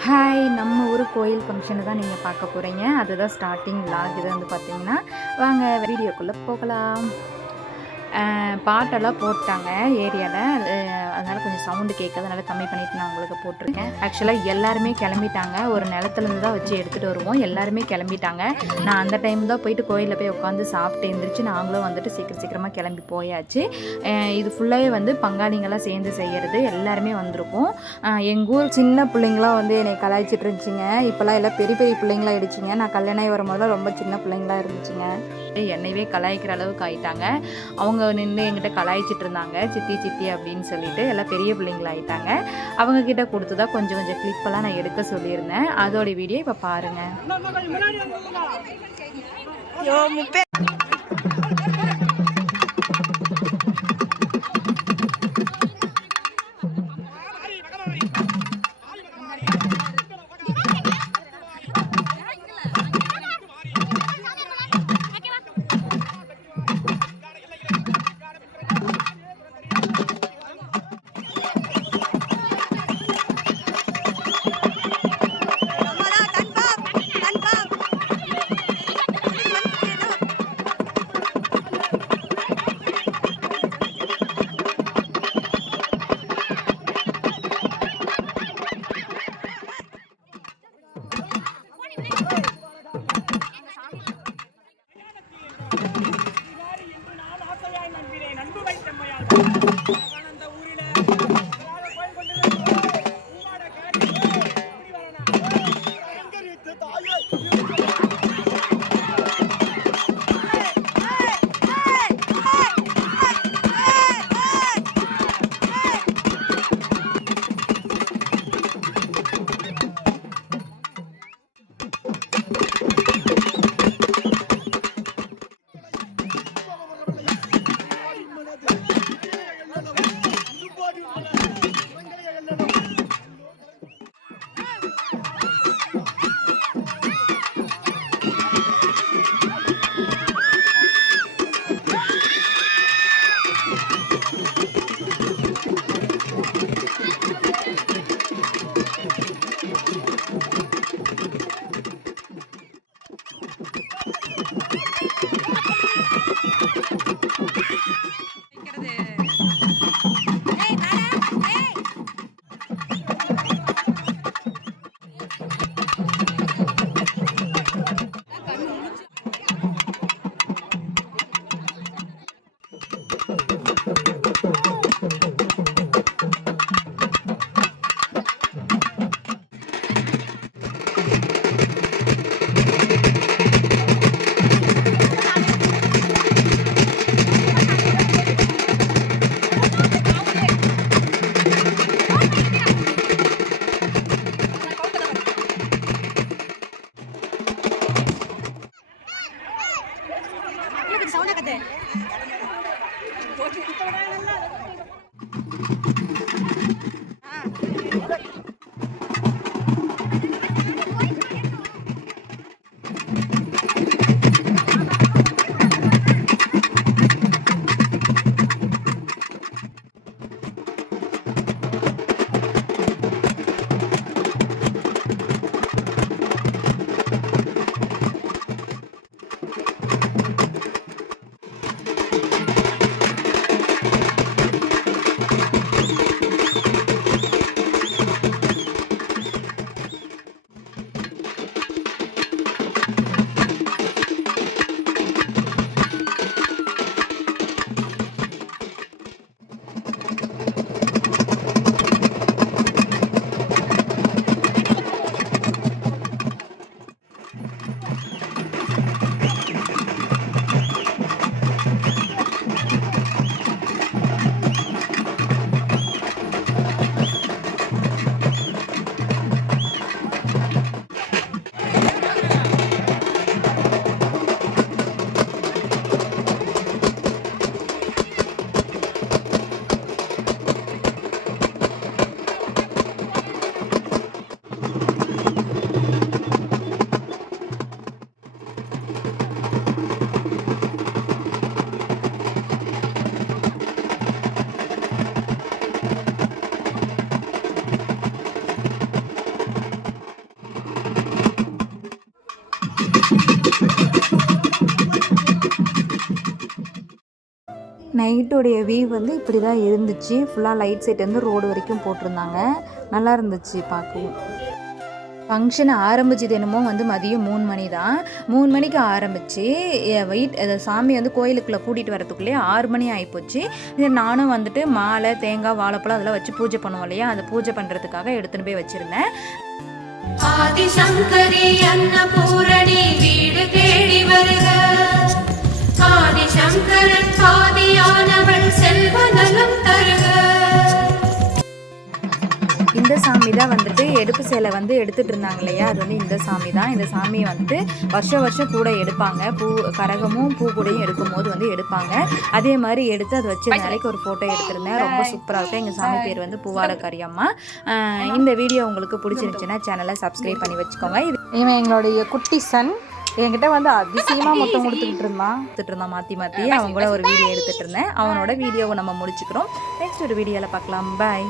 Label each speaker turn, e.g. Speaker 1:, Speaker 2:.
Speaker 1: Hi நம்ம ஊர் கோயில் ஃபங்க்ஷனை தான் நீங்கள் பார்க்க போகிறீங்க அதுதான் ஸ்டார்டிங் லாக் இது வந்து பார்த்தீங்கன்னா வாங்க வீடியோக்குள்ளே போகலாம். பாட்டெல்லாம் போட்டாங்க ஏரியாவில் சவுண்டு கேட்கறதுனால கம்மி பண்ணிட்டு நான் உங்களுக்கு போட்டிருக்கேன். ஆக்சுவலாக எல்லாருமே கிளம்பிட்டாங்க. ஒரு நிலத்துலேருந்து தான் வச்சு எடுத்துகிட்டு வருவோம். எல்லாருமே கிளம்பிட்டாங்க. நான் அந்த டைம் தான் போயிட்டு கோயிலில் போய் உட்காந்து சாப்பிட்டு எழுந்திரிச்சு நாங்களும் வந்துட்டு சீக்கிரம் சீக்கிரமாக கிளம்பி போயாச்சு. இது ஃபுல்லாகவே வந்து பங்காளிங்கெல்லாம் சேர்ந்து செய்கிறது எல்லாருமே வந்திருக்கும். எங்கள் ஊர் சின்ன பிள்ளைங்களாம் வந்து என்னை கலாய்ச்சிட்டு இருந்துச்சுங்க. இப்போல்லாம் எல்லாம் பெரிய பெரிய பிள்ளைங்களா ஆயிடுச்சுங்க. நான் கல்யாணம் ஆகி வரும்போது ரொம்ப சின்ன பிள்ளைங்களா இருந்துச்சுங்க. என்னையவே கலாய்க்கிற அளவுக்கு ஆயிட்டாங்க. அவங்க நின்று என்கிட்ட கலாய்ச்சிட்டு இருந்தாங்க. சித்தி சித்தி அப்படின்னு சொல்லிட்டு எல்லாம் பெரிய பிள்ளைங்களா ஆயிட்டாங்க. அவங்க கிட்ட கொடுத்து தான் கொஞ்சம் கொஞ்சம் கிளிப்பெல்லாம் நான் எடுக்க சொல்லியிருந்தேன். அதோட வீடியோ இப்போ பாருங்க.
Speaker 2: நான் 你大爷。টাকা দেয়।
Speaker 1: நைட்டுடைய வியூ வந்து இப்படி தான் இருந்துச்சு ஃபுல்லாக லைட் செட் வந்து ரோடு வரைக்கும் போட்டிருந்தாங்க. நல்லா இருந்துச்சு பார்க்கவும். ஃபங்க்ஷன் ஆரம்பிச்சது என்னமோ வந்து மதியம் மூணு மணி தான் மூணு மணிக்கு ஆரம்பித்து வெயிட் சாமி வந்து கோயிலுக்குள்ளே கூட்டிகிட்டு வரதுக்குள்ளேயே ஆறு மணி ஆகிப்போச்சு நானும் வந்துட்டு மாலை தேங்காய் வாழைப்பழம் அதெல்லாம் வச்சு பூஜை பண்ணுவோம் இல்லையா? அந்த பூஜை பண்ணுறதுக்காக எடுத்துன்னு போய் வச்சுருந்தேன்.
Speaker 3: ஆதிசங்கரி அன்னபூரணி வீடு தேடி வருக. ஆதிசங்கரன் பாதியானவள் செல்வ நலம் தருக.
Speaker 1: இந்த சாமி தான் வந்துட்டு எடுப்பு சேலை வந்து எடுத்துட்டு இருந்தாங்க இல்லையா? அது வந்து இந்த சாமி தான். இந்த சாமி வந்துட்டு வருஷம் வருஷம் கூட எடுப்பாங்க. பூ கரகமும் பூ கூடையும் எடுக்கும் போது வந்து எடுப்பாங்க. அதே மாதிரி எடுத்து அதை வச்சு நாளைக்கு ஒரு ஃபோட்டோ எடுத்திருந்தேன். ரொம்ப சூப்பராக இருக்கும். எங்கள் சாமி பேர் வந்து பூவாட கரியம்மா இந்த வீடியோ உங்களுக்கு பிடிச்சிருந்துச்சுன்னா சேனலை சப்ஸ்கிரைப் பண்ணி வச்சுக்கோங்க. இது இவன் எங்களுடைய குட்டி சன் என்கிட்ட வந்து அதிசயமாக மொத்தம் கொடுத்துக்கிட்டு இருந்தான். கொடுத்துட்டு இருந்தான் மாற்றி மாற்றி அவன் கூட ஒரு வீடியோ எடுத்துகிட்டு இருந்தேன். அவனோட வீடியோவை நம்ம முடிச்சுக்கிறோம். நெக்ஸ்ட் ஒரு வீடியோவில் பார்க்கலாம். பாய்